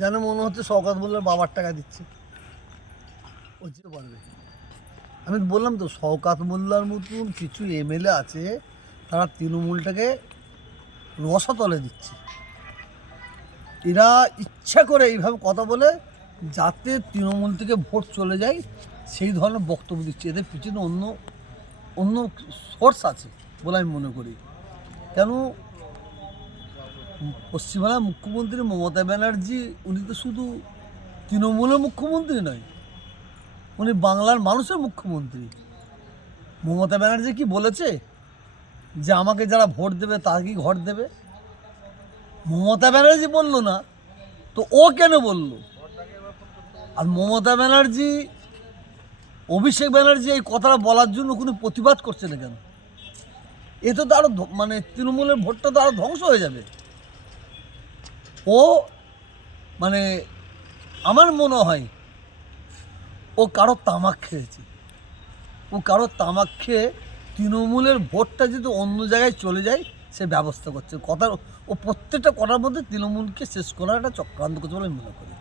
যেন মনে হচ্ছে শওকত মোল্লার বাবার টাকা দিচ্ছে, ও যেতে পারবে। আমি বললাম তো, শওকত মোল্লার মতন কিছু এমএলএ আছে, তারা তৃণমূলটাকে রসাতলে দিচ্ছে। এরা ইচ্ছা করে এইভাবে কথা বলে যাতে তৃণমূল থেকে ভোট চলে যায়, সেই ধরনের বক্তব্য দিচ্ছে। এদের পিছনে অন্য অন্য সোর্স আছে বলে আমি মনে করি। কেন, পশ্চিমবাংলার মুখ্যমন্ত্রী মমতা ব্যানার্জি, উনি তো শুধু তৃণমূলের মুখ্যমন্ত্রী নয়, উনি বাংলার মানুষের মুখ্যমন্ত্রী। মমতা ব্যানার্জি কি বলেছে যে আমাকে যারা ভোট দেবে তাকেই ঘর দেবে? মমতা ব্যানার্জি বলল না তো ও কেন বলল? আর মমতা ব্যানার্জি, অভিষেক ব্যানার্জি এই কথাটা বলার জন্য কোনো প্রতিবাদ করছে না কেন? এ তো আরো মানে তৃণমূলের ভোটটা তো আরো ধ্বংস হয়ে যাবে। ও মানে আমার মনে হয় ও কারো তামাক খেয়েছে, ও কারো তামাক খেয়ে তৃণমূলের ভোটটা যদি অন্য জায়গায় চলে যায় সে ব্যবস্থা করছে। ও প্রত্যেকটা কথার মধ্যে তৃণমূলকে শেষ করার একটা চক্রান্ত করছে বলে মনে করি।